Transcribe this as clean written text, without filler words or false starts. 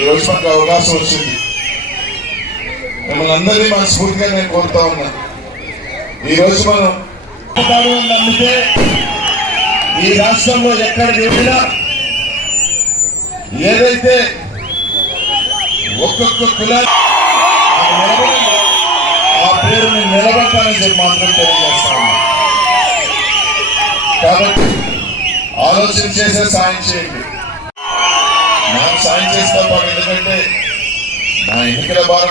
ఈరోజు మనకు అవకాశం వచ్చింది. మిమ్మల్ని అందరినీ మనస్ఫూర్తిగా నేను కోరుతా ఉన్నా. ఈరోజు మనం నమ్మితే ఈ రాష్ట్రంలో ఎక్కడ వెళ్ళినా ఏదైతే ఒక్కొక్క కులాన్ని ఆ పేరుని నిలబెట్టాలని చెప్పి మాత్రం తెలియజేస్తాను. కాబట్టి ఆలోచన చేసే సాయం చేయండి. నాకు సాయం చేస్తా, ఎందుకంటే నా ఎన్నికల భారం